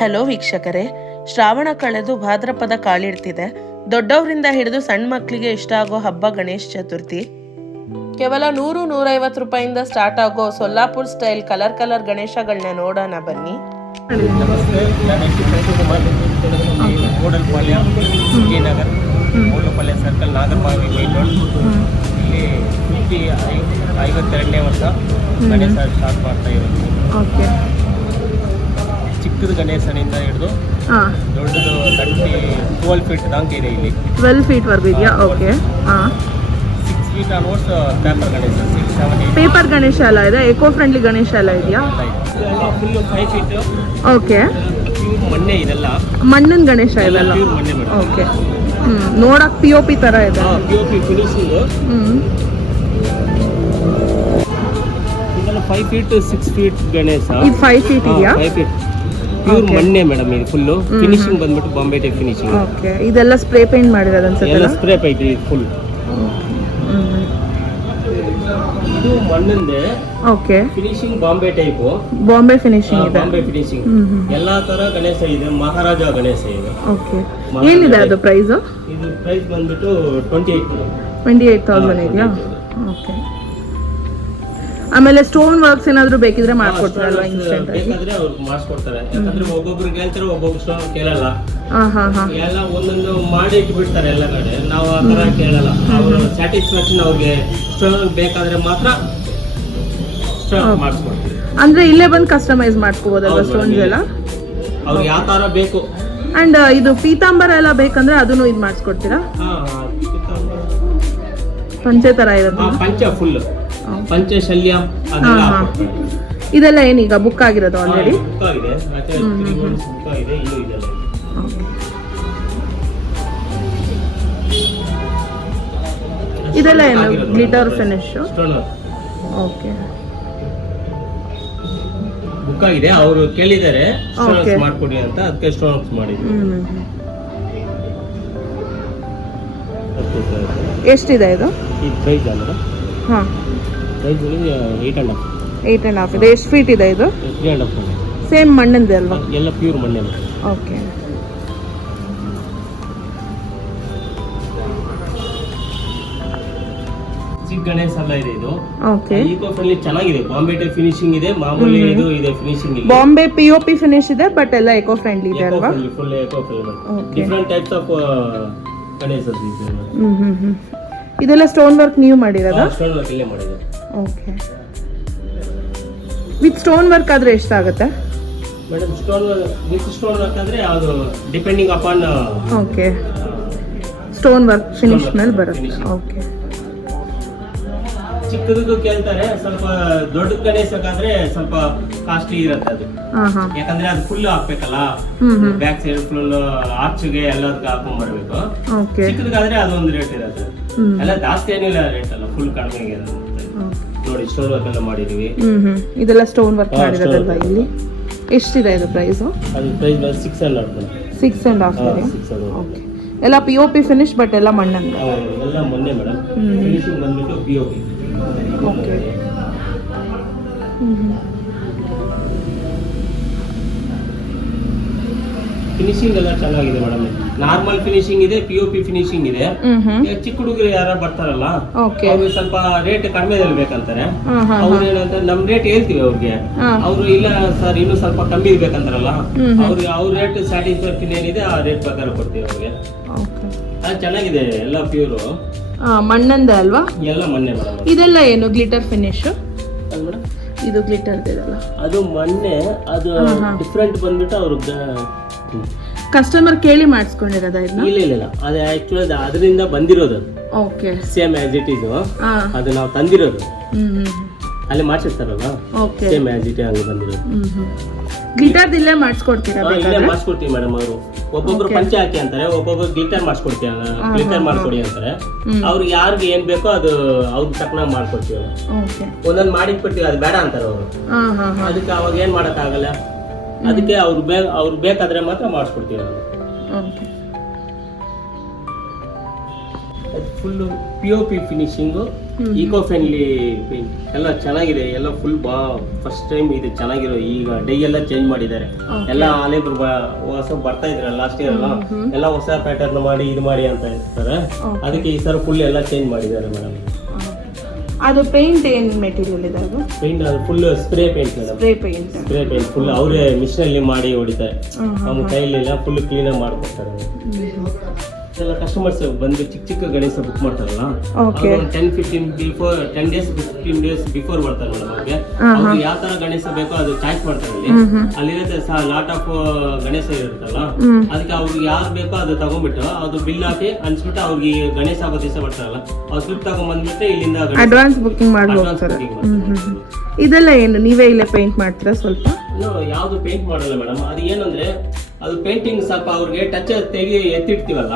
Hello ವೀಕ್ಷಕರೇ, ಶ್ರಾವಣ ಕಳೆದು ಭಾದ್ರಪದ ಕಾಲಿಡ್ತಿದೆ. ದೊಡ್ಡವರಿಂದ ಹಿಡಿದು ಸಣ್ಣ ಮಕ್ಕಳಿಗೆ ಇಷ್ಟ ಆಗೋ ಹಬ್ಬ ಗಣೇಶ ಚತುರ್ಥಿ. ಕೇವಲ 100-150 ರೂಪಾಯಿಂದ ಸ್ಟಾರ್ಟ್ ಆಗೋ ಸೊಲ್ಲಾಪುರ್ ಸ್ಟೈಲ್ ಕಲರ್ ಗಣೇಶಗಳನ್ನ ನೋಡೋಣ ಬನ್ನಿ. ನಮಸ್ತೆ, ನಾನು Moodalpalya, Srinagar, Moodalpalya circle, Nagarbhavi main road. ಇಲ್ಲಿ 52ನೇ ವರ್ಷ ಗಣೇಶ ಸ್ಟಾರ್ಟ್ ಮಾಡ್ತಾ ಇರೋದು. ಚಿಕ್ಕದು ಗಣೇಶನಿಂದ ಹಿಡಿದು ದೊಡ್ಡದು 12 ಫೀಟ್ ತನಕ ಇದೆ. ಇಲ್ಲಿ 12 ಫೀಟ್ ವರೆಗೂ ಇದೆಯಾ? Okay. 6 feet almost paper Ganesha, 6-7 paper Ganesha ಎಲ್ಲ ಇದೆ. ಎಕೋ ಫ್ರೆಂಡ್ಲಿ ಗಣೇಶ ಎಲ್ಲ ಇದೆಯಾ? Full 5 feet. ಓಕೆ. ಪ್ಯೂರ್ ಮಣ್ಣೆ ಇದೆಲ್ಲ, ಮಣ್ಣಿನ ಗಣೇಶ ಇದೆಲ್ಲ. ಪ್ಯೂರ್ ಮಣ್ಣೆ ಮೇಡಮ್. ಓಕೆ. ನೋಡಕ್ POP ತರ ಇದೆ. POP finishing. ಇದೆಲ್ಲ 5 ಫೀಟ್ 6 ಫೀಟ್ ಗಣೇಶ. ಇದು 5 ಫೀಟ್ ಇದೆಯಾ? 5 ಫೀಟ್ ಪ್ಯೂರ್ ಮಣ್ಣೆ ಮೇಡಮ್. ಇದು ಫುಲ್ ಫಿನಿಶಿಂಗ್ ಬಂದ್ಬಿಟ್ಟು ಬಾಂಬೆ ಟೈಪ್ ಫಿನಿಶಿಂಗ್. ಓಕೆ. ಇದೆಲ್ಲ ಸ್ಪ್ರೇ ಪೇಂಟ್ ಮಾಡಿರೋದು ಅನ್ಸುತ್ತೆ. ಎಲ್ಲ ಸ್ಪ್ರೇ ಪೈಂಟ್ ಇದೆ ಫುಲ್. ಇದು ಮಣ್ಣಿಂದೆ. Okay. Finishing Bombay type. Bombay finishing ಇದೆ. ಬಾಂಬೆ ಫಿನಿಶಿಂಗ್ ಎಲ್ಲಾ ತರ ಗಣೇಶ ಇದೆ. ಮಹಾರಾಜ ಗಣೇಶ ಇದೆ. ಓಕೆ. ಏನಿದೆ ಅದು ಪ್ರೈಸ್? ಇದು ಪ್ರೈಸ್ ಬಂದ್ಬಿಟ್ಟು 28,000 ಇದೆಯಾ? ಓಕೆ. ಆಮೇಲೆ ಸ್ಟೋನ್ ವರ್ಕ್ಸ್ ಏನಾದ್ರು ಬೇಕಿದ್ರೆ ಮಾಡ್ಕೊಡ್ತಾರಲ್ವಾ ಇನ್ಸ್ಟೆಂಟ್ ಆಗಿ? ಬೇಕಾದ್ರೆ ಅವ್ರು ಮಾಡಿಸ್ಕೊಡ್ತಾರೆ. ಯಾಕಂದ್ರೆ ಒಬ್ಬೊಬ್ರು ಕೇಳ್ತಾರೆ, ಒಬ್ಬೊಬ್ರು ಸ್ಟೋನ್ ಕೇಳಲ್ಲ. ಎಲ್ಲ ಒಂದೊಂದು ಮಾಡಿ ಇಟ್ಬಿಡ್ತಾರೆ ಎಲ್ಲ ಕಡೆ. ನಾವು ಆ ತರ ಕೇಳಲ್ಲ. ಅವರು ಸ್ಯಾಟಿಸ್ಫ್ಯಾಕ್ಷನ್ ಅವ್ರಿಗೆ ಸ್ಟೋನ್ ಬೇಕಾದ್ರೆ ಮಾತ್ರ ಸ್ಟೋನ್ ಮಾಡಿಸ್ಕೊಡ್ತೀವಿ. ಅಂದ್ರೆ ಇಲ್ಲೇ ಬಂದು ಕಸ್ಟಮೈಸ್ ಮಾಡ್ಕೋಬಹುದಲ್ವಾ ಸ್ಟೋನ್ಸ್ ಎಲ್ಲ? ಅವ್ರಿಗೆ ಯಾವ ತರ ಬೇಕು. ಅಂಡ್ ಇದು ಪೀತಾಂಬರ ಎಲ್ಲ ಬೇಕಂದ್ರೆ ಅದನ್ನು ಇದು ಮಾಡಿಸ್ಕೊಡ್ತೀರಾ? ಪಂಚೆ ತರ ಇರೋದು? ಪಂಚ ಫುಲ್ ಪಂಚ ಶಲ್ಯ ಅದೆಲ್ಲ ಹಾಕ್ಕೊಡ್ತಾರೆ. ಇದೆಲ್ಲ ಏನೀಗ ಬುಕ್ ಆಗಿರೋದು ಆಲ್ರೆಡಿ? ಬುಕ್ ಆಗಿದೆ. ಮತ್ತೆ 3 months ಬುಕ್ ಆಗಿದೆ. ಇಲ್ಲೂ ಇದೆಲ್ಲ ಇದೆಲ್ಲ ಏನು glitter finish? Stone okay. Book ಆಗಿದೆ. ಅವರು ಕೇಳಿದ್ದಾರೆ ಸ್ಟೋನ್ ಮಾಡ್ಕೊಡಿ ಅಂತ, ಅದಕ್ಕೆ ಸ್ಟೋನ್ ಮಾಡಿದ್ವಿ. ಎಷ್ಟಿದೆ ಇದು? ಈ ಪ್ರೈಸ್ ಅಲ್ಲ? ಹಾಂ, ಪ್ರೈಸ್ 8.5 ಇದೆ. ಎಷ್ಟು ಫೀಟ್ ಇದೆ ಇದು? 3.5. ಸೇಮ್ ಮಣ್ಣಿಂದೆ ಅಲ್ವಾ? ಎಲ್ಲ ಪ್ಯೂರ್ ಮಣ್ಣೆ. ಓಕೆ. ಚಿಕ್ಕ ಗಣೇಶ ಎಲ್ಲ ಇದೆ ಇದು. ಓಕೆ. ಈಕೋ ಫ್ರೆಂಡ್ಲಿ ಚೆನ್ನಾಗಿದೆ. ಬಾಂಬೆ ಟೈಪ್ ಫಿನಿಶಿಂಗ್ ಇದೆ. ಮಾಮೂಲಿ ಇದು ಇದೆ ಫಿನಿಶಿಂಗ್ ಇದೆ. ಬಾಂಬೆ POP ಫಿನಿಶ್ ಇದೆ, ಬಟ್ ಎಲ್ಲ ಎಕೋ ಫ್ರೆಂಡ್ಲಿ ಇದೆ ಅಲ್ವಾ? Full eco friendly. Different types of Ganesha ಇದೆ. ಇದೆಲ್ಲ ಸ್ಟೋನ್ ವರ್ಕ್ ನೀವು ಮಾಡಿರೋದಾ? ಸ್ಟೋನ್ ವರ್ಕ್ ಇಲ್ಲೇ ಮಾಡಿದೆ. ಓಕೆ. ವಿತ್ ಸ್ಟೋನ್ ವರ್ಕ್ ಆದ್ರೆ ಎಷ್ಟಾಗುತ್ತೆ ಮೇಡಮ್? ವಿತ್ ಸ್ಟೋನ್ ವರ್ಕ್ ಅಂದ್ರೆ ಅದು depending upon. Okay. Stone work finish ಮೇಲೆ ಬರುತ್ತೆ. ಓಕೆ. ಚಿಕ್ಕದಕ್ಕೂ ಕೇಳ್ತಾರೆ. ಸ್ವಲ್ಪ ದೊಡ್ಡ ಗಣೇಶಕ್ಕಾದ್ರೆ ಸ್ವಲ್ಪ ಕಾಸ್ಟ್ಲಿ ಇರುತ್ತೆ ಅದು. ಯಾಕಂದ್ರೆ ಅದು ಫುಲ್ ಹಾಕ್ಬೇಕಲ್ಲ, ಬ್ಯಾಕ್ ಸೈಡ್ ಫುಲ್ ಆರ್ಚ್ಗೆ ಎಲ್ಲದಕ್ಕೆ ಹಾಕೊಂಡ್ ಬರ್ಬೇಕು. ಚಿಕ್ಕದಕ್ಕಾದ್ರೆ ಅದೊಂದು ರೇಟ್ ಇರುತ್ತೆ. ಎಲ್ಲ ಜಾಸ್ತಿ ಏನಿಲ್ಲ ರೇಟ್ ಅಲ್ಲ, ಫುಲ್ ಕಡಿಮೆ ಇರುತ್ತೆ. ನೋಡಿ ಸ್ಟೋನ್ ವರ್ಕ್ ಎಲ್ಲ ಮಾಡಿದೀವಿ. ಇದೆಲ್ಲ ಸ್ಟೋನ್ ವರ್ಕ್ ಮಾಡಿರೋದಲ್ವಾ ಇಲ್ಲಿ? ಎಷ್ಟಿದೆ ಇದು ಪ್ರೈಸ್? ಅದು ಪ್ರೈಸ್ 6.5. 6.5. ಓಕೆ. ಎಲ್ಲ POP ಫಿನಿಶ್, ಬಟ್ ಎಲ್ಲ ಮಣ್ಣಂದ? ಎಲ್ಲ ಮೊನ್ನೆ ಮೇಡಮ್. ಫಿನಿಶಿಂಗ್ ಬಂದ್ಬಿಟ್ಟು POP. ಓಕೆ. ಫಿನಿಶಿಂಗ್ ಎಲ್ಲ ಚೆನ್ನಾಗಿದೆ ಮೇಡಮ್. ನಾರ್ಮಲ್ ಫಿನಿಶಿಂಗ್ ಇದೆ, POP ಫಿನಿಶಿಂಗ್ ಇದೆ. ಚಿಕ್ಕ ಹುಡುಗರು ಯಾರು ಬರ್ತಾರಲ್ಲ, ಅವ್ರಿಗೆ ಸ್ವಲ್ಪ ರೇಟ್ ಕಡಿಮೆದಲ್ಲಿ ಬೇಕಂತಾರೆ. ಅವ್ರು ಏನಂತ ನಮ್ ರೇಟ್ ಹೇಳ್ತೀವಿ ಅವ್ರಿಗೆ. ಅವ್ರು ಇಲ್ಲ ಸರ್ ಇನ್ನೂ ಸ್ವಲ್ಪ ಕಮ್ಮಿ ಇರ್ಬೇಕಂತಾರಲ್ಲ, ಅವ್ರಿಗೆ ಅವ್ರ ರೇಟ್ ಸ್ಯಾಟಿಸ್ಫ್ಯಾಕ್ಷನ್ ಏನಿದೆ ಆ ರೇಟ್ ಪ್ರಕಾರ ಕೊಡ್ತೀವಿ ಅವ್ರಿಗೆ. ಅದು ಚೆನ್ನಾಗಿದೆ. ಎಲ್ಲ ಪ್ಯೂರು ಮಣ್ಣಂದ ಅಲ್ವಾ? ಎಲ್ಲ ಮೊನ್ನೆ ಮೇಡಮ್. ಇದೆಲ್ಲ ಏನು ಗ್ಲಿಟರ್ ಫಿನಿಶ್? ಇದು ಗ್ಲಿಟರ್ ಇದೆಲ್ಲ ಅದು ಮೊನ್ನೆ. ಅದು ಡಿಫ್ರೆಂಟ್ ಬಂದ್ಬಿಟ್ಟು ಅವ್ರು ಕಸ್ಟಮರ್ ಕೇಳಿ ಮಾಡಿಸ್ಕೊಂಡಿರೋದ? ಇಲ್ಲ, ಅದು ಆಕ್ಚುಲಿ ಅದರಿಂದ ಬಂದಿರೋದು. Okay. Same as it is ಅದು ನಾವು ತಂದಿರೋದು. ಅಲ್ಲಿ ಮಾಡಿಸಿರ್ತಾರಲ್ಲ, ಸೇಮ್ ಆಸ್ ಇಟ್ ಹಂಗೆ ಬಂದಿರೋದು. ಗ್ಲಿಟರ್ ಇಲ್ಲೇ ಮಾಡಿಸ್ಕೊಡ್ತೀರಾ? ಇಲ್ಲೇ ಮಾಡಿಸ್ಕೊಡ್ತೀವಿ ಮೇಡಮ್. ಅವರು ಒಬ್ಬೊಬ್ರು ಪಂಚೆ ಹಾಕಿ ಅಂತಾರೆ, ಒಬ್ಬೊಬ್ರು ಗ್ಲಿಟರ್ ಮಾಡಿಸ್ಕೊಡ್ತೀವಿ, ಗ್ಲಿಟರ್ ಮಾಡ್ಕೊಡಿ ಅಂತಾರೆ. ಅವ್ರಿಗೆ ಯಾರಿಗೆ ಏನ್ ಬೇಕೋ ಅದು ಅವ್ರಿಗೆ ತಕ್ಕನಾಗ ಮಾಡ್ಕೊಡ್ತೀವಿ. ಒಂದೊಂದು ಮಾಡಿಟ್ಬಿಡ್ತೀವಿ, ಅದು ಬೇಡ ಅಂತಾರೆ ಅವರು. ಅದಕ್ಕೆ ಅವಾಗ ಏನ್ ಮಾಡಕ್ ಆಗಲ್ಲ. ಅದಕ್ಕೆ ಅವ್ರು ಬೇಕಾದ್ರೆ ಮಾತ್ರ ಮಾಡಿಸ್ಕೊಡ್ತೀವಿ. Full POP finishing eco friendly paint ಎಲ್ಲ ಚೆನ್ನಾಗಿದೆ, ಎಲ್ಲ ಫುಲ್ ಫಸ್ಟ್ ಟೈಮ್ ಇದು ಚೆನ್ನಾಗಿರೋ. ಈಗ ಡೈ ಎಲ್ಲ ಚೇಂಜ್ ಮಾಡಿದ್ದಾರೆ, ಎಲ್ಲ ಹಳೆಬ್ರು ಹೊಸ ಬರ್ತಾ ಇದ್ರ ಲಾಸ್ಟ್ ಇಯರ್ ಎಲ್ಲ ಹೊಸ ಪ್ಯಾಟರ್ನ್ ಮಾಡಿ ಇದು ಮಾಡಿ ಅಂತ ಹೇಳ್ತಾರೆ. ಅದಕ್ಕೆ ಈ ಸಲ ಫುಲ್ ಎಲ್ಲ ಚೇಂಜ್ ಮಾಡಿದ್ದಾರೆ ಮೇಡಮ್. ಅದು ಪೇಂಟ್ ಏನ್ ಮೆಟೀರಿಯಲ್ ಇದೆ? ಅದು ಪೇಂಟ್ ಅದು full spray paint madam. Spray paint full ಅವರೇ ಮಿಷನ್ ಅಲ್ಲಿ ಮಾಡಿ ಹೊಡಿತಾರೆ, ನಮ್ಮ ಕೈಯಲ್ಲೆಲ್ಲ ಫುಲ್ ಕ್ಲೀನ್ ಆಗಿ ಮಾಡ್ಕೊಡ್ತಾರೆ. ಎಲ್ಲ ಕಸ್ಟಮರ್ಸ್ ಬಂದು ಚಿಕ್ಕ ಚಿಕ್ಕ ಗಣೇಶ ಬುಕ್ ಮಾಡ್ತಾರಲ್ಲ, 10 days ಬಿಫೋರ್ ಬರ್ತಾರೆ ಮೇಡಮ್. ಅವ್ರಿಗೆ ಯಾವ ತರ ಗಣೇಶ ಬೇಕೋ ಅದು ಚಾಯ್ಸ್ ಮಾಡ್ತಾರೆ. ಅಲ್ಲಿರುತ್ತೆ ಲಾಟ್ ಆಫ್ ಗಣೇಶ ಇರುತ್ತಲ್ಲ, ಅದಕ್ಕೆ ಅವ್ರಿಗೆ ಯಾರು ಬೇಕೋ ಅದು ತಗೊಂಡ್ಬಿಟ್ಟು ಅದು ಬಿಲ್ ಹಾಕಿ ಅನ್ಸ್ಬಿಟ್ಟು ಅವ್ರಿಗೆ ಗಣೇಶ ಆಗೋ ದಿವಸ ಬರ್ತಾರಲ್ಲ, ಅವ್ರು ಸ್ಲಿಪ್ ತಗೊಂಡ್ಬಂದ್ಬಿಟ್ಟು ಇಲ್ಲಿಂದ ಅಡ್ವಾನ್ಸ್ ಬುಕಿಂಗ್ ಮಾಡ್ಬೋದು. ಇದೆಲ್ಲ ಏನು ನೀವೇ ಇಲ್ಲೇ ಪೇಂಟ್ ಮಾಡ್ತೀರಾ? ಸ್ವಲ್ಪ ಯಾವ್ದು ಪೇಂಟ್ ಮಾಡಲ್ಲ ಮೇಡಮ್. ಅದು ಏನಂದ್ರೆ ಅದು ಪೇಂಟಿಂಗ್ ಸ್ವಲ್ಪ ಅವ್ರಿಗೆ ಟಚ್ ಎತ್ತಿಡ್ತೀವಲ್ಲ,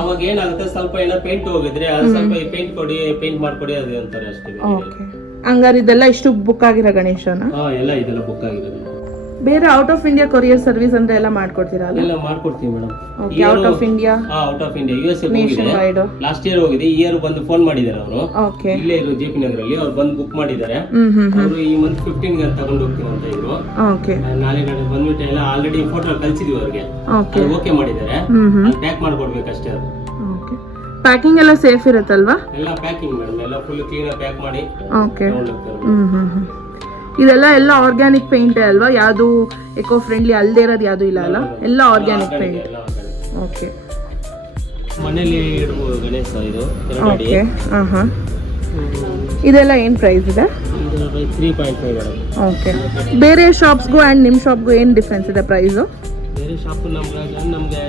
ಅವಾಗ ಏನಾಗುತ್ತೆ ಸ್ವಲ್ಪ ಏನೋ ಪೇಂಟ್ ಹೋಗಿದ್ರೆ ಅದು ಸ್ವಲ್ಪ ಪೇಂಟ್ ಕೊಡಿ, ಪೇಂಟ್ ಮಾಡ್ಕೊಡಿ ಅದು ಅಂತಾರೆ ಅಷ್ಟೇ. ಹಂಗಾರೆ ಇದೆಲ್ಲ ಇಷ್ಟು ಬುಕ್ ಆಗಿರೋ ಗಣೇಶನ? ಎಲ್ಲ ಇದೆಲ್ಲ ಬುಕ್ ಆಗಿರೋದು. ಬೇರೆ out of India courier service ಅಂದ್ರೆ ಎಲ್ಲ ಮಾಡ್ಕೊಡ್ತೀರಾ? ಎಲ್ಲ ಮಾಡ್ಕೊಡ್ತೀವಿ madam. Out of India US ಹೋಗಿದೆ, ಲಾಸ್ಟ್ ಇಯರ್ ಹೋಗಿದೆ. ಈ ಇಯರ್ ಬಂದು ಫೋನ್ ಮಾಡಿದ್ದಾರೆ ಅವರು, ಇಲ್ಲೇ ಇರೋ JP ನಗರಲ್ಲಿ ಅವ್ರು ಬಂದು ಬುಕ್ ಮಾಡಿದ್ದಾರೆ. ಅವರು ಈ ಮಂತ್ 15 ತಗೊಂಡು ಹೋಗ್ತೀವಿ ಅಂತ ಇದ್ರು. ನಾಳೆ ಬಂದ್ಬಿಟ್ಟು ಎಲ್ಲ ಆಲ್ರೆಡಿ ಫೋಟೋ ಕಳ್ಸಿದ್ವಿ ಅವ್ರಿಗೆ, ಓಕೆ ಮಾಡಿದ್ದಾರೆ. ಪ್ಯಾಕ್ ಮಾಡ್ಕೊಡ್ಬೇಕಷ್ಟೇ. ಅದು ಪ್ಯಾಕಿಂಗ್ ಎಲ್ಲ ಸೇಫ್ ಇರುತ್ತಲ್ವಾ? ಎಲ್ಲ ಪ್ಯಾಕಿಂಗ್ ಮೇಡಮ್, ಎಲ್ಲ ಫುಲ್ ಕ್ಲೀನ್ ಆಗಿ ಪ್ಯಾಕ್ ಮಾಡಿ. ಇದೆಲ್ಲ ಆರ್ಗ್ಯಾನಿಕ್ ಪೇಂಟ್ ಅಲ್ವಾ? ಯಾವುದು ಎಕೋ ಫ್ರೆಂಡ್ಲಿ ಅಲ್ಲದೆ ಇರೋದು ಯಾವುದು ಇಲ್ಲ ಅಲ್ಲ? ಎಲ್ಲ ಆರ್ಗ್ಯಾನಿಕ್ ಪೇಂಟ್. ಓಕೆ, ಮನೆಯಲ್ಲಿ ಇಡಬಹುದು ಗಣೇಶ ಇದು. ಓಕೆ, ಇದೆಲ್ಲ ಏನು ಪ್ರೈಸ್ ಇದೆ? 3.5 ಮೇಡಮ್. ಓಕೆ, ಬೇರೆ ಶಾಪ್ಸ್ಗೂ ಆ್ಯಂಡ್ ನಿಮ್ಮ ಶಾಪ್ಗೂ ಏನು ಡಿಫ್ರೆನ್ಸ್ ಇದೆ ಪ್ರೈಸು? ಬೇರೆ ಶಾಪ್ ನಮ್ಗೆ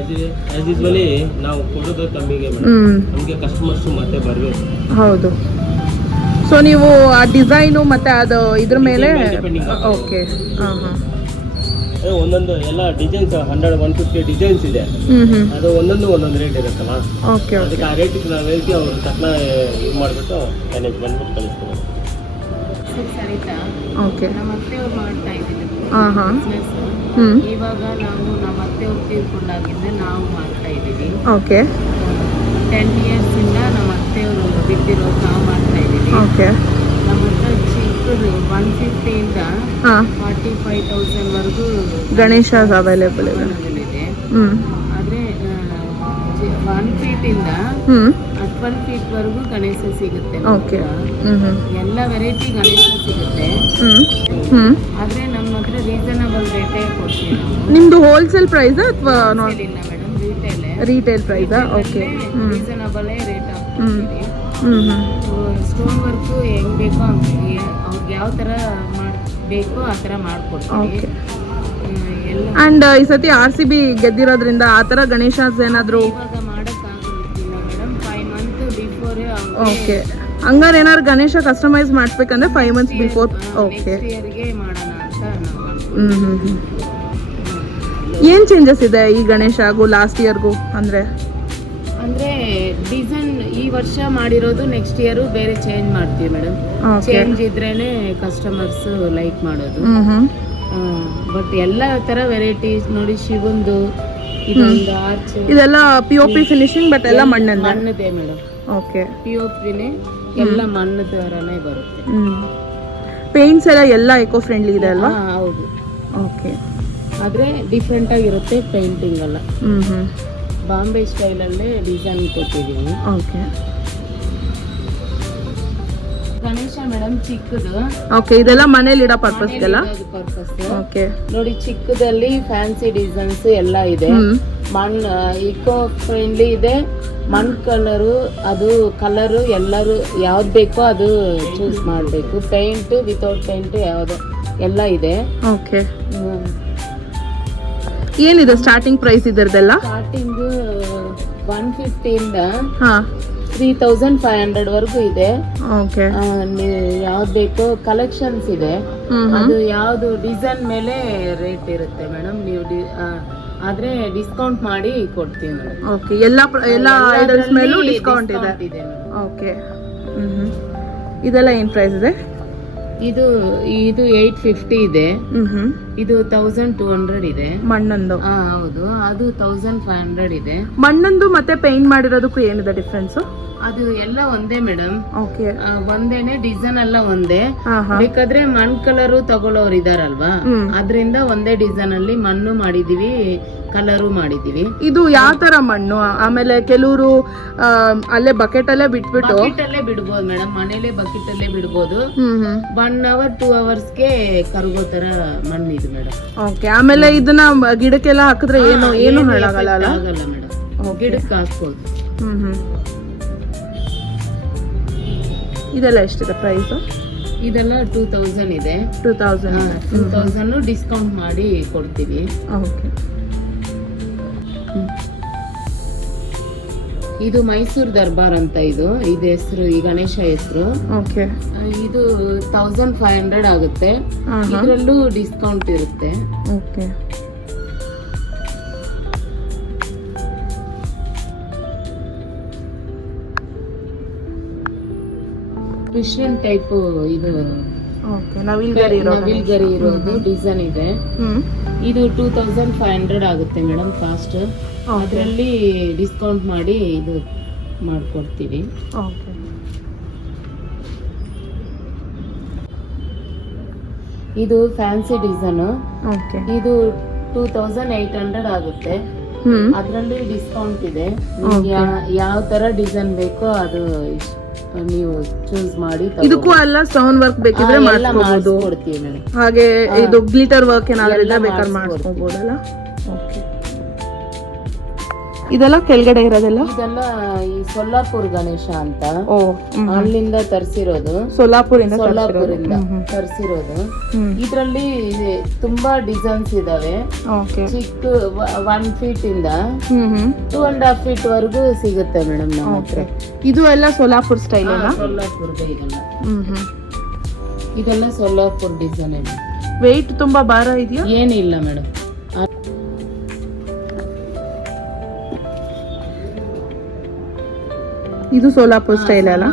ಆಸ್ ಯೂಸ್ವಲಿ ನಾವು ಕೊಡೋದು ಕಮ್ಮಿಗೆ ಮೇಡಮ್, ನಮಗೆ ಕಸ್ಟಮರ್ಸ್ ಮತ್ತೆ ಬರಬೇಕು. ಹೌದು. ಸೊ ನೀವು ಆ ಡಿಸೈನು ಮತ್ತೆ ಅದು ಇದ್ರ ಮೇಲೆ ಓಕೆ. ಒಂದೊಂದು ಎಲ್ಲ ಡಿಸೈನ್ಸ್ 100-150 ಡಿಸೈನ್ಸ್ ಇದೆ. ಅದು ಒಂದೊಂದು ರೇಟ್ ಇರುತ್ತಲ್ಲ, ಅದಕ್ಕೆ ಆ ರೇಟಿಗೆ ನಾವು ಹೇಳ್ತೀವಿ. ಅವ್ರು ತಕ್ಷಣ ಇದು ಮಾಡಿಬಿಟ್ಟು ಮ್ಯಾನೇಜ್ ಬಂದ್ಬಿಟ್ಟು ಕಳಿಸ್ತೀವಿ. ಓಕೆ, ನಮ್ಮ ಅತ್ತೆಯವ್ರು ಮಾಡ್ತಾ ಇದ್ದೀವಿ ಇವಾಗ. ನಾವು ನಮ್ಮ ಅತ್ತೆಯವ್ರು ತೀರ್ಕೊಂಡಾಗಿಂದ ನಾವು ಮಾಡ್ತಾ ಇದ್ದೀವಿ. ಓಕೆ, 10 years ಇಂದ ನಮ್ಮ ಅತ್ತೆಯವರು ಬಿದ್ದಿರೋದು ನಾವು ಮಾಡ್ತಾ ಇದ್ದೀವಿ. ಓಕೆ, ನಮ್ಮ ಹತ್ರ ಚಿಕ್ಕದು 150 ಇಂದ 45,000 ವರೆಗೂ ಗಣೇಶ ಅವೈಲೇಬಲ್ ಇದೆ. ಆದ್ರೆ 1 feet ಇಂದ 12 feet ವರೆಗೂ ಗಣೇಶ ಸಿಗುತ್ತೆ. ಎಲ್ಲ ವೆರೈಟಿ ಗಣೇಶ ಸಿಗುತ್ತೆ. ಆದ್ರೆ ನಮ್ಮ ಹತ್ರ ರೀಸನಬಲ್ ರೇಟೇ ಕೊಡ್ತೀವಿ ನಾವು. ನಿಮ್ದು ಹೋಲ್ಸೇಲ್ ಪ್ರೈಸ್ ಅಥವಾ ಇಲ್ಲ ಮೇಡಮ್, ರಿಟೇಲ್ ಪ್ರೈಸಾ? ಓಕೆ, ರೀಸನಬಲ್ ರೇಟ್ ಹಾಕ್ತೀವಿ. ಸ್ಟೋನ್ ವರ್ಕ್ ಹೆಂಗ್ ಬೇಕೋ ಅವ್ರಿಗೆ ಯಾವ ತರ ಬೇಕೋ ಆ ತರ ಮಾಡ್ಕೊಡ್ತೀವಿ. ಅಂಡ್ ಈ ಸತಿ RCB ಗೆದ್ದಿರೋದ್ರಿಂದ ಆ ತರ ಗಣೇಶಸ್ ಏನಾದ್ರು ಇವಾಗ ಮಾಡಕ್ಕಾಗೋದಿಲ್ಲ ಮೇಡಮ್. 5 months before. ಓಕೆ, ಹಂಗಾರೆ ಏನಾದ್ರು ಗಣೇಶ ಕಸ್ಟಮೈಸ್ ಮಾಡಿಸ್ಬೇಕಂದ್ರೆ 5 months ಬಿಫೋರ್. ಓಕೆ, ಇಯರ್ಗೆ ಮಾಡೋಣ ಅಂತ ನಾವು. ಏನ್ ಚೇಂಜಸ್ ಇದೆ ಈ ಗಣೇಶ ಹಾಗೂ ಲಾಸ್ಟ್ ಇಯರ್ಗೂ? ಅಂದ್ರೆ ಡಿಸೈನ್ ಈ ವರ್ಷ ಮಾಡಿರೋದು ನೆಕ್ಸ್ಟ್ ಇಯರ್ ಬೇರೆ ಚೇಂಜ್ ಮಾಡ್ತೀವಿ ಮೇಡಮ್. ಚೇಂಜ್ ಇದ್ರೇನೆ ಕಸ್ಟಮರ್ಸ್ ಲೈಕ್ ಮಾಡೋದು. ಬಟ್ ಎಲ್ಲ ತರ ವೆರೈಟೀಸ್ ನೋಡಿ. ಶಿವಂದು ಇದೊಂದು ಆರ್ಚ್, ಇದೆಲ್ಲ POP ಫಿನಿಶಿಂಗ್, ಬಟ್ ಎಲ್ಲ ಮಣ್ಣದೇ ಮೇಡಮ್. ಓಕೆ, POPನೇ ಎಲ್ಲ ಮಣ್ಣು ತರನೇ ಬರುತ್ತೆ. ಪೇಂಟ್ಸ್ ಎಲ್ಲ ಎಕೋ ಫ್ರೆಂಡ್ಲಿ ಇದೆ ಅಲ್ವಾ? ಹೌದು. ಓಕೆ, ಆದ್ರೆ ಡಿಫ್ರೆಂಟ್ ಆಗಿರುತ್ತೆ ಪೇಂಟಿಂಗ್ ಎಲ್ಲ. ಬಾಂಬೆ ಸ್ಟೈಲಲ್ಲೇ ಡಿಸೈನ್ ಕೊಟ್ಟಿದ್ದೀವಿ. ಓಕೆ, ಗಣೇಶ ಮೇಡಮ್ ಚಿಕ್ಕದು. ಓಕೆ, ಇದೆಲ್ಲ ಮನೇಲಿ ಇಡೋ ಪರ್ಪಸ್ಗೆಲ್ಲ. ಓಕೆ, ನೋಡಿ ಚಿಕ್ಕದಲ್ಲಿ ಫ್ಯಾನ್ಸಿ ಡಿಸೈನ್ಸ್ ಎಲ್ಲ ಇದೆ. ಮಣ್ಣು ಇಕೋ ಫ್ರೆಂಡ್ಲಿ ಇದೆ. ಮಣ್ಣು ಕಲರು, ಅದು ಕಲರು ಎಲ್ಲರೂ ಯಾವ್ದು ಬೇಕೋ ಅದು ಚೂಸ್ ಮಾಡಬೇಕು. ಪೇಂಟ್ ವಿತೌಟ್ ಪೇಂಟ್ ಯಾವುದು ಎಲ್ಲ ಇದೆ. ಓಕೆ, ಏನಿದೆ ಸ್ಟಾರ್ಟಿಂಗ್ ಪ್ರೈಸ್ ಇದರದೆಲ್ಲ? ಸ್ಟಾರ್ಟಿಂಗ್ 150 ಇಂದ 3,500 ವರೆಗೂ ಇದೆ. ಓಕೆ, ಯಾವ್ದು ಬೇಕೋ ಕಲೆಕ್ಷನ್ಸ್ ಇದೆ. ಅದು ಯಾವ್ದು ಡಿಸೈನ್ ಮೇಲೆ ರೇಟ್ ಇರುತ್ತೆ ಮೇಡಮ್. ನೀವು ಆದ್ರೆ ಡಿಸ್ಕೌಂಟ್ ಮಾಡಿ ಕೊಡ್ತೀವಿ ಮೇಡಮ್. ಓಕೆ, ಎಲ್ಲ ಐಟಮ್ಸ್ ಮೇಲೂ ಡಿಸ್ಕೌಂಟ್ ಇದೆ. ಓಕೆ, ಇದೆಲ್ಲ ಏನು ಪ್ರೈಸ್ ಇದೆ? ಇದು 850 ಇದೆ, ಇದು 1200 ಇದೆ. ಮಣ್ಣಂದು ಹೌದು, ಅದು 1500 ಇದೆ. ಮಣ್ಣಂದು ಮತ್ತೆ ಪೇಂಟ್ ಮಾಡಿರೋದಕ್ಕೂ ಏನಿದೆ ಡಿಫ್ರೆನ್ಸ್? ಅದು ಎಲ್ಲ ಒಂದೇ ಮೇಡಮ್, ಓಕೆ. ಒಂದೇನೆ, ಡಿಸೈನ್ ಎಲ್ಲ ಒಂದೇ. ಬೇಕಾದ್ರೆ ಮಣ್ ಕಲರು ತಗೊಳ್ಳೋರು ಇದಾರಲ್ವಾ, ಅದ್ರಿಂದ ಒಂದೇ ಡಿಸೈನ್ ಅಲ್ಲಿ ಮಣ್ಣು ಮಾಡಿದೀವಿ, ಕಲರು ಮಾಡಿದೀವಿ. ಇದು ಯಾವ ತರ ಮಣ್ಣು? ಆಮೇಲೆ ಕೆಲವರು ಅಲ್ಲೇ ಬಕೆಟ್ ಅಲ್ಲೇ ಬಿಟ್ಬಿಟ್ಟು ಬಕೆಟ್ ಅಲ್ಲೇ ಬಿಡ್ಬೋದು ಮೇಡಮ್, ಮನೇಲೆ ಬಕೆಟ್ ಅಲ್ಲೇ ಬಿಡ್ಬೋದು. 1 ಅವರ್ 2 ಅವರ್ಸ್ಗೆ ಕರಗೋ ತರ ಮಣ್ಣು ಇದು ಮೇಡಮ್. ಓಕೆ. ಆಮೇಲೆ ಇದನ್ನ ಗಿಡಕ್ಕೆಲ್ಲ ಹಾಕಿದ್ರೆ ಏನು ಹಾಳಾಗಲ್ಲ? ಆಗಲ್ಲ ಮೇಡಮ್, ಗಿಡಕ್ಕೆ ಹಾಕ್ಬೋದು. ಇದೆಲ್ಲ ಎಷ್ಟಿದೆ ಪ್ರೈಸ್? ಇದೆಲ್ಲ 2000 ಇದೆ. 2000 ಡಿಸ್ಕೌಂಟ್ ಮಾಡಿ ಕೊಡ್ತೀವಿ. ಓಕೆ. ಇದು ಮೈಸೂರು ದರ್ಬಾರ್ ಅಂತ ಇದು ಹೆಸರು, ಈ ಗಣೇಶ ಹೆಸರು. ಓಕೆ. ಇದು 1500 ಆಗುತ್ತೆ, ಇದರಲ್ಲೂ ಡಿಸ್ಕೌಂಟ್ ಇರುತ್ತೆ. ಓಕೆ. ಕ್ರಿಶ್ಚಿಯನ್ ಟೈಪ್ ಇದು, ಓಕೆ. ನವಿಲ್ಗರಿ ಇರೋದು ಡಿಸೈನ್ ಇದೆ. ಇದು 2500 ಆಗುತ್ತೆ ಮೇಡಮ್ ಕಾಸ್ಟ್. ಅದರಲ್ಲಿ ಡಿಸ್ಕೌಂಟ್ ಮಾಡಿ ಇದು ಮಾಡ್ಕೊಡ್ತೀವಿ. ಓಕೆ. ಇದು ಫ್ಯಾನ್ಸಿ ಡಿಸೈನ್. ಓಕೆ. ಇದು 2800 ಆಗುತ್ತೆ. ಅದರಲ್ಲಿ ಡಿಸ್ಕೌಂಟ್ ಇದೆ. ನಿಮ್ಗೆ ಯಾವ ತರ ಡಿಸೈನ್ ಬೇಕೋ ಅದು ನೀವು ಚೂಸ್ ಮಾಡಿ. ಇದಕ್ಕೂ ಎಲ್ಲ ಸ್ಟೋನ್ ವರ್ಕ್ ಬೇಕಿದ್ರೆ ಮಾಡ್ಕೊಬಹುದು, ಕೊಡ್ತೀವಿ ಮೇಡಮ್. ಹಾಗೆ ಇದು ಗ್ಲಿಟರ್ ವರ್ಕ್ ಏನಾದ್ರು ಇದ್ರೆ ಬೇಕಾದ್ರೆ ಮಾಡ್ಕೊಬಹುದಲ್ಲ? ಓಕೆ. ಇದೆಲ್ಲ ಕೆಳಗಡೆ ಇರೋದೆಲ್ಲ ಇದೆಲ್ಲ ಈ ಸೊಲ್ಲಾಪುರ್ ಗಣೇಶ ಅಂತ, ಓ, ಅಲ್ಲಿಂದ ತರಿಸಿರೋದು, ಸೋಲಾಪುರಿಂದ ತರಿಸಿರೋದು. ಇದ್ರಲ್ಲಿ ತುಂಬಾ ಡಿಸೈನ್ಸ್ ಇದಾವೆ. ಓಕೆ. ಚಿಕ್ಕ 1 ಫೀಟ್ ಇಂದ 2.5 ಫೀಟ್ ವರೆಗೂ ಸಿಗುತ್ತೆ ಮೇಡಮ್ ನಮ್ಮ ಹತ್ರ. ಇದು ಎಲ್ಲ ಸೋಲಾಪುರ್ ಸ್ಟೈಲ್ ಅಲ್ಲ? ಸೊಲ್ಲಾಪುರ್ದೇ ಇದೆಲ್ಲ ಸೊಲ್ಲಾಪುರ್ ಡಿಸೈನ್. ವೆಯ್ಟ್ ತುಂಬಾ ಭಾರ ಇದೆಯಾ? ಏನಿಲ್ಲ ಮೇಡಮ್. ಇದು ಸೋಲಾಪುರ್ ಸ್ಟೈಲ್ ಅಲ್ಲ?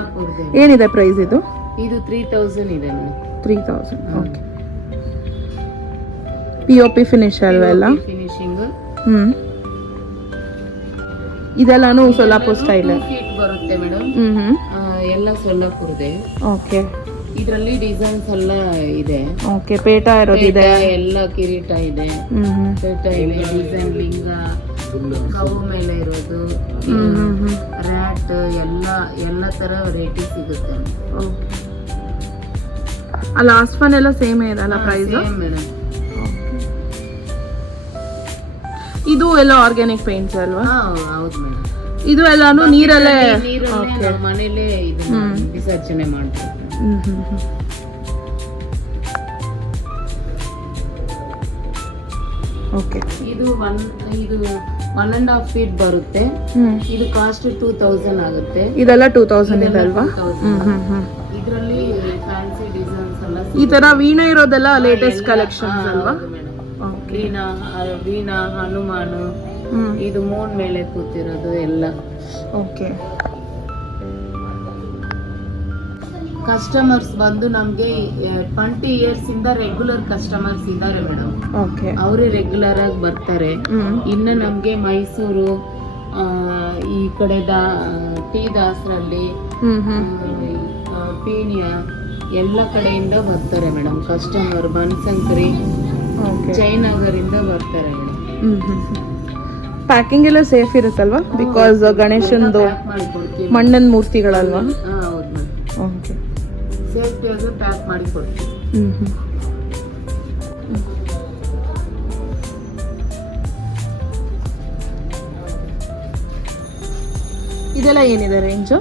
ಏನಿದೆ ಪ್ರೈಸ್ ಇದು? ಇದು 3000 ಇದೆ ಮೇಡಮ್. 3000. ಓಕೆ. POP ಫಿನಿಶ್ ಅಲ್ವಾ ಎಲ್ಲ? ಫಿನಿಶಿಂಗ್. ಇದೆಲ್ಲಾನು ಸೋಲಾಪುರ್ ಸ್ಟೈಲ್ ಫೀಟ್ ಬರುತ್ತೆ ಮೇಡಮ್. ಎಲ್ಲ ಸೊಲ್ಲಾಪುರದೇ. ಓಕೆ. ಇದರಲ್ಲಿ ಡಿಸೈನ್ಸ್ ಎಲ್ಲ ಇದೆ. ಓಕೆ. ಪೇಟ ಇರೋದಿದೆ, ಎಲ್ಲ ಕಿರೀಟ ಇದೆ, ಪೇಟ ಇದೆ, ಡಿಸೈನ್ ಲಿಂಗ, ಕವು ಮೇಲೆ ಇರೋದು, ರ್ಯಾಟ್, ಎಲ್ಲ ತರ ವೆರೈಟಿ ಸಿಗುತ್ತೆ. ಲಾಸ್ಟ್ ಒನ್ ಎಲ್ಲ ಸೇಮ್ ಇದಲ್ಲ ಪ್ರೈಸ್? ಮೇಡಮ್. ಇದು ಎಲ್ಲ ಆರ್ಗ್ಯಾನಿಕ್ ಪೇಂಟ್ಸ್ ಅಲ್ವಾ? ಹೌದು ಮೇಡಮ್. ಇದು ಎಲ್ಲಾನು ನೀರಲ್ಲೇ ಮನೇಲೆ ಇದನ್ನ ವಿಸರ್ಜನೆ ಮಾಡ್ತೀವಿ. ಓಕೆ. ಇದು 1.5 ಫೀಟ್ ಬರುತ್ತೆ. ಇದು ಕಾಸ್ಟ್ 2000 ಆಗುತ್ತೆ. ಇದೆಲ್ಲ 2000 ಇದೆ ಅಲ್ವಾ? ಇದರಲ್ಲಿ ಫ್ಯಾನ್ಸಿ ಡಿಸೈನ್ಸ್ ಎಲ್ಲ ಈ ತರ ವೀಣೆ ಇರೋದೆಲ್ಲ ಲೇಟೆಸ್ಟ್ ಕಲೆಕ್ಷನ್ಸ್ ಅಲ್ವಾ? ವೀಣಾ, ಹನುಮಾನು, ಇದು ಮೂನ್ ಮೇಲೆ ಕೂತಿರೋದು ಎಲ್ಲ. ಓಕೆ. ಕಸ್ಟಮರ್ಸ್ ಬಂದು ನಮ್ಗೆ 20 ಇಯರ್ಸ್ ಇಂದ ರೆಗ್ಯುಲರ್ ಕಸ್ಟಮರ್ಸ್ ಇದ್ದಾರೆ ಮೇಡಮ್. ಓಕೆ. ಅವರೇ ರೆಗ್ಯುಲರ್ ಆಗಿ ಬರ್ತಾರೆ. ಇನ್ನು ನಮ್ಗೆ ಮೈಸೂರು, ಈ ಕಡೆ ಟಿ ದಾಸರಲ್ಲಿ, ಪೀಣ್ಯ, ಎಲ್ಲ ಕಡೆಯಿಂದ ಬರ್ತಾರೆ ಮೇಡಮ್ ಕಸ್ಟಮರ್. ಬನಶಂಕರಿ, ಜಯನಗರಿಂದ ಬರ್ತಾರೆ ಮೇಡಮ್. ಪ್ಯಾಕಿಂಗ್ ಎಲ್ಲ ಸೇಫ್ ಇರುತ್ತಲ್ವಾ? ಬಿಕಾಸ್ ಗಣೇಶಂದು ಮಣ್ಣಿನ ಮೂರ್ತಿಗಳಲ್ವಾ? ಹೌದು ಮೇಡಮ್. ಓಕೆ. ಸೇಫ್ಟಿಯಾಗಿ ಪ್ಯಾಕ್ ಮಾಡಿ ಕೊಡ್ತೀವಿ. ಇದೆಲ್ಲ ಏನಿದೆ ರೇಂಜ್?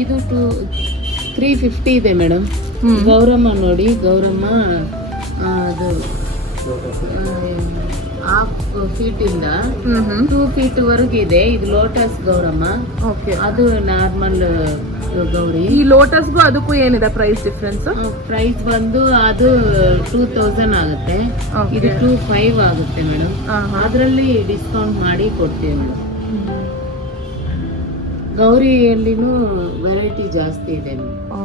ಇದು 350 ಇದೆ ಮೇಡಮ್. ಗೌರಮ್ಮ ನೋಡಿ, ಗೌರಮ್ಮ ಅದು 1/2 ಫೀಟ್ ಇಂದ 2 ಫೀಟ್ ವರೆಗೂ ಇದೆ. ಇದು ಲೋಟಸ್ ಗೌರಮ್ಮ. ಓಕೆ. ಅದು ನಾರ್ಮಲ್ ಗೌರಿ. ಈ ಲೋಟಸ್ಗೂ ಅದಕ್ಕೂ ಏನಿದೆ ಪ್ರೈಸ್ ಡಿಫ್ರೆನ್ಸ್? ಪ್ರೈಸ್ ಬಂದು ಅದು 2000 ಆಗುತ್ತೆ, ಇದು 2500 ಆಗುತ್ತೆ ಮೇಡಮ್. ಅದರಲ್ಲಿ ಡಿಸ್ಕೌಂಟ್ ಮಾಡಿ ಕೊಡ್ತೀವಿ ಮೇಡಮ್. ಗೌರಿಯಲ್ಲಿನೂ ವೆರೈಟಿ ಜಾಸ್ತಿ ಇದೆ.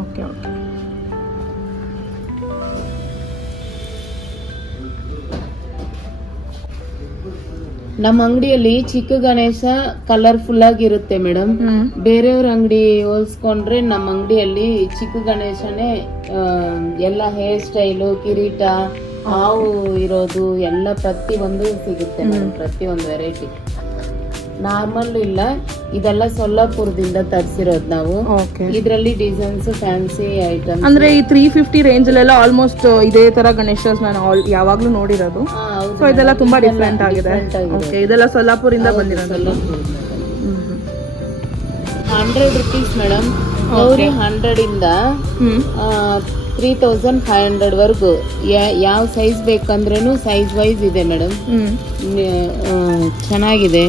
ಓಕೆ. ಓಕೆ. ನಮ್ಮ ಅಂಗಡಿಯಲ್ಲಿ ಚಿಕ್ಕ ಗಣೇಶ ಕಲರ್ಫುಲ್ ಆಗಿರುತ್ತೆ ಮೇಡಮ್. ಬೇರೆಯವ್ರ ಅಂಗಡಿ ಹೋಲ್ಸ್ಕೊಂಡ್ರೆ ನಮ್ಮ ಅಂಗಡಿಯಲ್ಲಿ ಚಿಕ್ಕ ಗಣೇಶನೇ ಎಲ್ಲ ಹೇರ್ ಸ್ಟೈಲು, ಕಿರೀಟ, ಹಾವು ಇರೋದು ಎಲ್ಲ ಪ್ರತಿಯೊಂದು ಸಿಗುತ್ತೆ ಮೇಡಮ್. ಪ್ರತಿಯೊಂದು ವೆರೈಟಿ ನಾರ್ಮಲ್ ಇಲ್ಲ, ಇದೆಲ್ಲ ಸೊಲ್ಲಾಪುರದಿಂದ ತರಿಸಿರೋದು ನಾವು. ಇದರಲ್ಲಿ ಡಿಸೈನ್ಸ್, ಫ್ಯಾನ್ಸಿ ಐಟಮ್ಸ್. ಅಂದ್ರೆ ಈ 350 ರೇಂಜ್ ಅಲ್ಲೆಲ್ಲ ಆಲ್ಮೋಸ್ಟ್ ಇದೇ ತರ ಗಣೇಶ ನಾನು ಯಾವಾಗ್ಲೂ ನೋಡಿರೋದು. ಸೊ ಇದೆಲ್ಲ ತುಂಬಾ ಡಿಫ್ರೆಂಟ್ ಆಗಿದೆ. ಓಕೆ, ಇದೆಲ್ಲ ಸೊಲ್ಲಾಪುರಿಂದ ಬಂದಿರೋದು. 100 rupees ಮೇಡಮ್. ಗೌರಿ 100 ಇಂದ 3500 ವರ್ಗು ಯಾವ ಸೈಜ್ ಬೇಕಂದ್ರೂ ಸೈಜ್ ವೈಸ್ ಇದೆ ಮೇಡಮ್. ಚೆನ್ನಾಗಿದೆ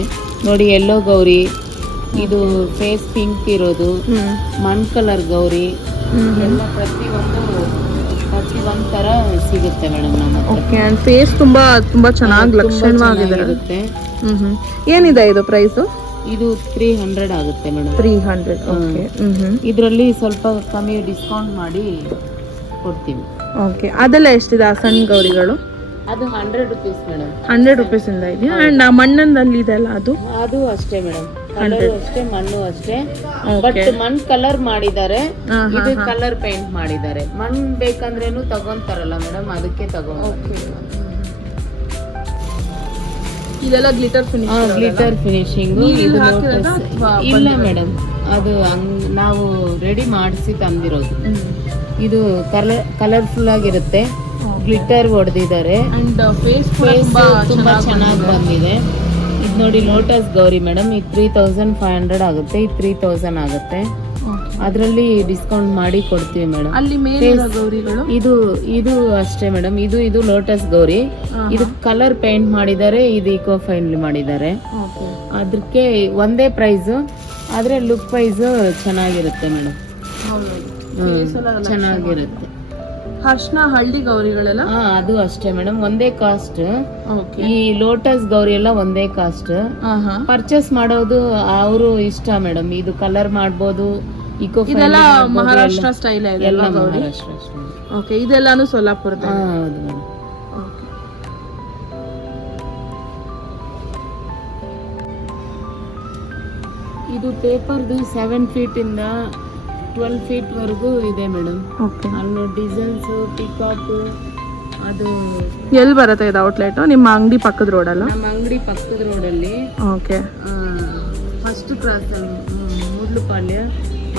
ನೋಡಿ. ಯೆಲ್ಲೋ ಗೌರಿ, ಇದು ಫೇಸ್ ಪಿಂಕ್ ಇರೋದು, ಮಣ್ ಕಲರ್ ಗೌರಿ, ಎಲ್ಲ ಪ್ರತಿಯೊಂದು ತರ ಸಿಗುತ್ತೆ ಮೇಡಮ್ ನಮ್ಮ ಹತ್ರ. ಓಕೆ, ಅಂಡ್ ಫೇಸ್ ತುಂಬಾ ಚೆನ್ನಾಗಿ ಲಕ್ಷಣವಾಗಿದೆ. ಏನಿದೆ ಇದು ಪ್ರೈಸ್? ಇದು 300 ಆಗುತ್ತೆ ಮೇಡಮ್. 300. ಓಕೆ. ಇದರಲ್ಲಿ ಸ್ವಲ್ಪ ಕಮ್ಮಿ ಡಿಸ್ಕೌಂಟ್ ಮಾಡಿ ಕೊಡ್ತೀವಿ. ಓಕೆ, ಅದೆಲ್ಲ ಎಷ್ಟಿದೆ ಆ ಸಣ್ಣ ಗೌರಿಗಳು? ಅದು 100 rupees ಮೇಡಮ್. 100 rupees ಇಂದ ಇದೆಯಾ? ಅಂಡ್ ಆ ಮಣ್ಣಲ್ಲಿ ಇದೆಲ್ಲ ಅದು ಅಷ್ಟೇ ಮೇಡಮ್. ಕಲರ್ ಅಷ್ಟೇ, ಮಣ್ಣು ಅಷ್ಟೇ. ಬಟ್ ಮಣ್ಣು ಕಲರ್ ಮಾಡಿದ್ದಾರೆ, ಇದು ಕಲರ್ ಪೇಂಟ್ ಮಾಡಿದ್ದಾರೆ. ಮಣ್ಣು ಬೇಕಂದ್ರೇನು ತಗೊಂತಾರಲ್ಲ ಮೇಡಮ್, ಅದಕ್ಕೆ ಇದೆಲ್ಲ ಗ್ಲಿಟರ್ ಫಿನಿಶಿಂಗ್. ಇಲ್ಲ ಮೇಡಮ್, ಅದು ನಾವು ರೆಡಿ ಮಾಡಿಸಿ ತಂದಿರೋದು. ಇದು ಕಲರ್ಫುಲ್ ಆಗಿರುತ್ತೆ, ಗ್ಲಿಟರ್ ಹೊಡೆದಿದ್ದಾರೆ. ಅಂಡ್ ಫೇಸ್ ತುಂಬಾ ಚೆನ್ನಾಗಿ ಬಂದಿದೆ. ಇದು ನೋಡಿ ಲೋಟಸ್ ಗೌರಿ ಮೇಡಮ್. ಇದು 3500 ಆಗುತ್ತೆ, ಇದು 3000 ಆಗುತ್ತೆ. ಅದರಲ್ಲಿ ಡಿಸ್ಕೌಂಟ್ ಮಾಡಿ ಕೊಡ್ತೀವಿ ಮೇಡಮ್. ಅಲ್ಲಿ ಮೇಲಿನ ಗೌರಿಗಳು ಇದು ಅಷ್ಟೇ ಮೇಡಮ್. ಇದು ಲೋಟಸ್ ಗೌರಿ. ಇದು ಕಲರ್ ಪೇಂಟ್ ಮಾಡಿದ್ದಾರೆ, ಇದು ಇಕೋ ಫ್ರೆಂಡ್ಲಿ ಮಾಡಿದ್ದಾರೆ. ಅದಕ್ಕೆ ಒಂದೇ ಪ್ರೈಸ್, ಆದ್ರೆ ಲುಕ್ ವೈಸ್ ಚೆನ್ನಾಗಿರುತ್ತೆ ಮೇಡಮ್. ಚೆನ್ನಾಗಿರುತ್ತೆ. ಅರ್ಶನ ಹಳ್ಳಿ ಗೌರಿಗಳೆಲ್ಲ ಅದು ಅಷ್ಟೇ ಮೇಡಮ್, ಒಂದೇ ಕಾಸ್ಟ್. ಈ ಲೋಟಸ್ ಗೌರಿ ಎಲ್ಲ ಒಂದೇ ಕಾಸ್ಟ್. ಪರ್ಚೇಸ್ ಮಾಡೋದು ಅವರು ಇಷ್ಟ ಮೇಡಮ್. ಇದು ಕಲರ್ ಮಾಡ್ಬೋದು, ಇಕೋ ಇದೆಲ್ಲ ಮಹಾರಾಷ್ಟ್ರ ಸ್ಟೈಲ್ ಎಲ್ಲ ಮಹಾರಾಷ್ಟ್ರ. ಓಕೆ, ಇದೆಲ್ಲಾನು ಸೊಲ್ಲಾಪುರದ? ಹೌದು ಮೇಡಮ್. ಇದು ಪೇಪರ್ದು 7 feet ಇಂದ 12 feet ವರೆಗೂ ಇದೆ ಮೇಡಮ್. ಅಲ್ಲಿ ಡಿಸೈನ್ಸ್, ಪಿಕಾಕ್. ಅದು ಎಲ್ಲಿ ಬರುತ್ತೆ ಇದು ಔಟ್ಲೆಟ್? ನಿಮ್ಮ ಅಂಗಡಿ ಪಕ್ಕದ ರೋಡಲ್ಲ? ನಮ್ಮ ಅಂಗಡಿ ಪಕ್ಕದ ರೋಡಲ್ಲಿ. ಓಕೆ, ಫಸ್ಟ್ ಕ್ರಾಸ್ ಅಲ್ಲಿ, ಮೂಡ್ಲಪಾಳ್ಯ,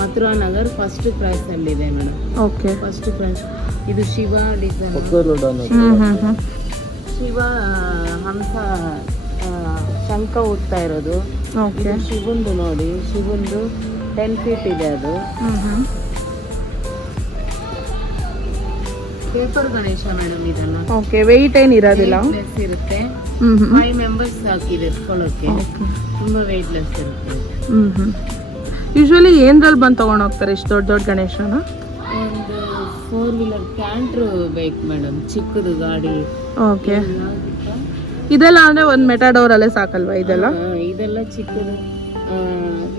ಮಥುರಾ ನಗರ್ ಫಸ್ಟ್ ಕ್ರಾಸ್ ಅಲ್ಲಿ ಇದೆ ಮೇಡಮ್. Okay, first cross. ಇದು ಶಿವ ಡಿಸೈನ್. ಶಿವ ಹಂಸ ಶಂಖ ಉಡ್ತಾ ಇರೋದು. ಓಕೆ, ಶಿವಂದು ನೋಡಿ, ಶಿವಂದು 10 feet ಇದೆ ಅದು. ಪೇಪರ್ ಗಣೇಶ ಮೇಡಮ್ ಇದೆಲ್ಲ. ಓಕೆ, ವೆಯ್ಟ್ ಏನು ಇರೋದಿಲ್ಲ? ಲೆಸ್ ಇರುತ್ತೆ. 5 members ಸಾಕಿದೆ ಎತ್ಕೊಳ್ಳೋಕೆ. ತುಂಬಾ ವೆಯ್ಟ್ ಲೆಸ್ ಇರುತ್ತೆ. ಯೂಶುವಲಿ ಏನ್ರಲ್ಲಿ ಬಂದು ತಗೊಂಡು ಹೋಗ್ತಾರೆ ಇಷ್ಟು ದೊಡ್ಡ ಗಣೇಶನ? ಒಂದು 4-wheeler ಕ್ಯಾಂಟ್ರ್ ಬೇಕು ಮೇಡಮ್, ಚಿಕ್ಕದು ಗಾಡಿ. ಓಕೆ, ಇದೆಲ್ಲ ಅಂದ್ರೆ ಒಂದು ಮೆಟಾಡೋರ್ ಅಲ್ಲೇ ಸಾಕಲ್ವಾ ಇದೆಲ್ಲ? ಇದೆಲ್ಲ ಚಿಕ್ಕದು.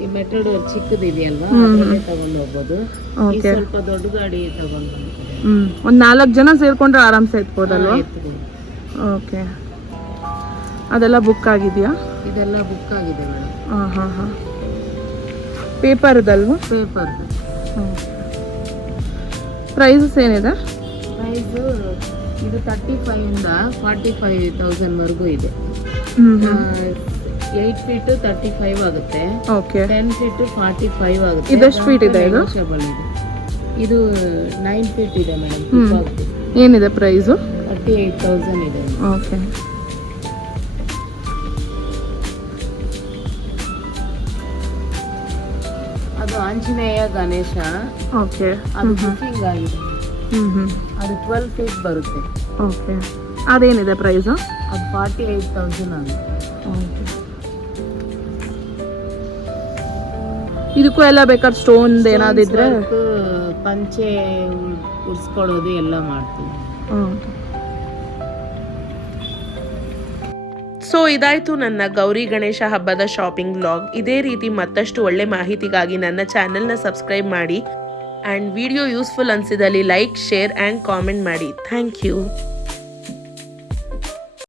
ಈ ಮೆಟಡೋರ್ ಚಿಕ್ಕದು ಇದೆಯಲ್ವಾ, ಅದರಲ್ಲೇ ತಗೊಂಡು ಹೋಗ್ಬೋದು. ಸ್ವಲ್ಪ ದೊಡ್ಡ ಗಾಡಿ ತಗೊಂಡು ಒಂದು 4 ಜನ ಸೇರ್ಕೊಂಡ್ರೆ ಆರಾಮ್ಸೆ ಎತ್ಬೋದಲ್ವಾ? ಓಕೆ, ಅದೆಲ್ಲ ಬುಕ್ ಆಗಿದೆಯಾ? ಇದೆಲ್ಲ ಬುಕ್ ಆಗಿದೆ ಮೇಡಮ್. ಹಾಂ. ಪೇಪರ್ದಲ್ವಾ? ಪೇಪರ್. ಪ್ರೈಸಸ್ ಏನಿದೆ? ಪ್ರೈಸು ಇದು 35 ಇಂದ 45,000 ವರೆಗೂ ಇದೆ. 8 feet 35 ಆಗುತ್ತೆ. ಓಕೆ, 10 feet 45 ಆಗುತ್ತೆ. ಇದೆಷ್ಟು ಫೀಟ್ ಇದೆ ಇದು? ಇದು 9 feet ಇದೆ ಮೇಡಮ್. ಏನಿದೆ ಪ್ರೈಸು? 38,000 ಇದೆ. ಓಕೆ, ಅದು ಆಂಜನೇಯ ಗಣೇಶ. ಓಕೆ, ಅದು ಬುಕಿಂಗ್ ಆಗಿದೆ. ಅದು 12 feet ಬರುತ್ತೆ. ಓಕೆ, ಅದೇನಿದೆ ಪ್ರೈಸು? ಅದು 48,000 ಆಗುತ್ತೆ. ಓಕೆ, ಇದಕ್ಕೂ ಎಲ್ಲ ಬೇಕಾದ್ರೆ ಸ್ಟೋನ್ ಏನಾದಿದ್ರೆ ಪಂಚೆ ಉಡ್ಸ್ಕೊಳ್ಳೋದು ಎಲ್ಲ ಮಾಡ್ತೀವಿ. ಸೊ ಇದಾಯಿತು ನನ್ನ ಗೌರಿ ಗಣೇಶ ಹಬ್ಬದ ಶಾಪಿಂಗ್ ವ್ಲಾಗ್. ಇದೇ ರೀತಿ ಮತ್ತಷ್ಟು ಒಳ್ಳೆ ಮಾಹಿತಿಗಾಗಿ ನನ್ನ ಚಾನೆಲ್ನ ಸಬ್ಸ್ಕ್ರೈಬ್ ಮಾಡಿ ಆ್ಯಂಡ್ ವಿಡಿಯೋ ಯೂಸ್ಫುಲ್ ಅನಿಸಿದಲ್ಲಿ ಲೈಕ್, ಶೇರ್ ಆ್ಯಂಡ್ ಕಾಮೆಂಟ್ ಮಾಡಿ. Thank you.